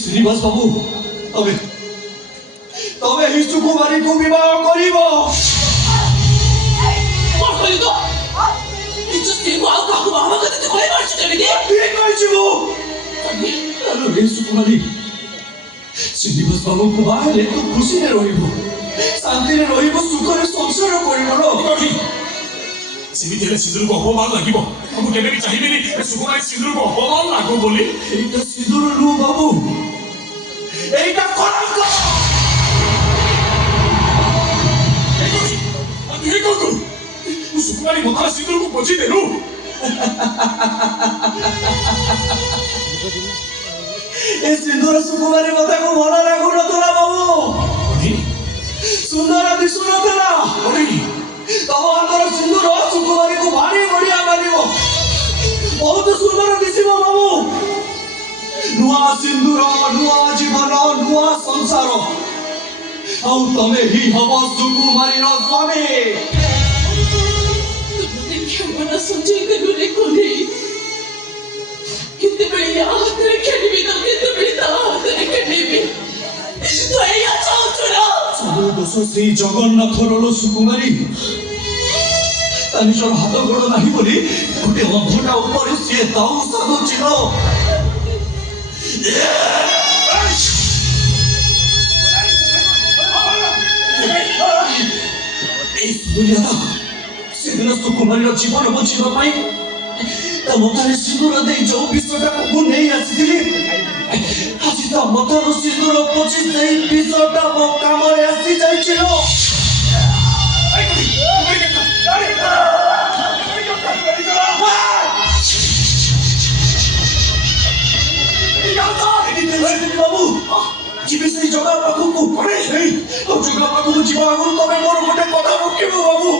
শ্রীনিবাস বাবু তবে তবে এই সুকুমারীকে বিবাহ করিব। সুকুমারী শ্রীনিবাস বাবুকে বাহালে তো খুশিরে রহিব, শান্তিরে রহিব, সুখরে সংসার করিব। সেমিতি হলে সিঁদুরକୁ অপমান লাগিব। ମୁଁ କେବେ ବି ଚାହିଁବିନି ସୁକୁମାରୀ ସିନ୍ଦୁରକୁ ଅପମାନ ଲାଗୁ ବୋଲି। এইটা সিঁদুর নু বাবু, এইটা কলঙ্ক। তুই কଣ କରୁ? ସୁକୁମାରୀ ମଥାର ସିନ୍ଦୁରକୁ ପୋଛି ଦେଲୁ। এই সিঁদুর সুকুমারী মতাକୁ ଭଲ ଲାଗୁନଥିଲା ବାବୁ, ସୁନ୍ଦର ଦିଶୁନଥିଲା। ତମ ଅନ୍ତର ସିନ୍ଦୁର ସୁକୁମାରୀକୁ ଭାରି ବଢିଆ ମାନିବ, ବହୁତ ସୁନ୍ଦର ଦିଶିବ ବାବୁ। ନୂଆ ସିନ୍ଦୁର, ନୂଆ ଜୀବନ, ନୂଆ ସଂସାର, ଆଉ ତମେ ହିଁ ହବ ସୁକୁମାରୀର ସ୍ୱାମୀ। କ୍ଷମତା ସଞ୍ଚୟ କରିବାରେ କଲେ କେତେବେଳେ ୟା ହାତରେ ଖେଳିବି ତ କେତେବେଳେ ତା ହାତରେ ଖେଳିବି, ତୁ ଏଇଆ ଚାହୁଁଛୁ ନା? ସବୁ ଦୋଷ ସେଇ ଜଗନ୍ନାଥର ସୁକୁମାରୀ। ତା ନିଜର ହାତ ଗୋଡ଼ ନାହିଁ ବୋଲି ଗୋଟେ ଅଧଟା ଉପରେ ସିଏ ଦାଉ ସାଧୁଛି। এই ସୁନ୍ଦରିଆ ସେଦିନ ସୁକୁମାରୀର ଜୀବନ ବଞ୍ଚିବା ପାଇଁ ତା ମଥାରେ ସିନ୍ଦୁର ଦେଇ ଯୋଉ ବିଷଟାକୁ ମୁଁ ନେଇ ଆସିଥିଲି, ଆଜି ତା ମଥାରୁ ସିନ୍ଦୁର ପୋଛି ସେଇ ବିଷଟା ମୋ କାମରେ ଆସି ଯାଇଛି। ବାବୁ ଯିବି ସେଇ ଜଗା ପାଖକୁ, ଜଗା ପାଖକୁ ଯିବା ଆଗରୁ ତମେ ମୋର ଗୋଟେ କଥା ରଖିବ ବାବୁ।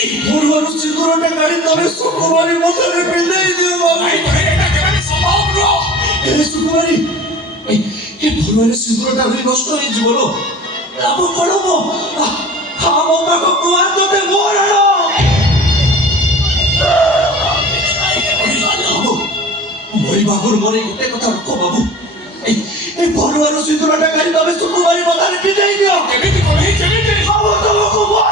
এই পড়ুয়ার সিঁদুরটা কাঢ়ি তবে সুকুমারী মথারে পিঁধাই দিও বাবু। সুকুমারী এই পড়ুয়ার সিঁদুরটা রই নষ্ট হয়ে যাবো, লাভ করব ଆମ ପାଖକୁ ଆସତେ ମୋର ମରିବା ଆଗରୁ ମୋର ଗୋଟେ କଥା ରଖ ବାବୁ, এই পড়ুয়ার সিঁদুরটা কাঢ়ି তবে সুকুমারী মথাରେ ପିঁଧାଇ ଦିଅ। କେମିତି କହି କେମିତି ବାବୁ ତମକୁ ମୋର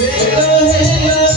Bela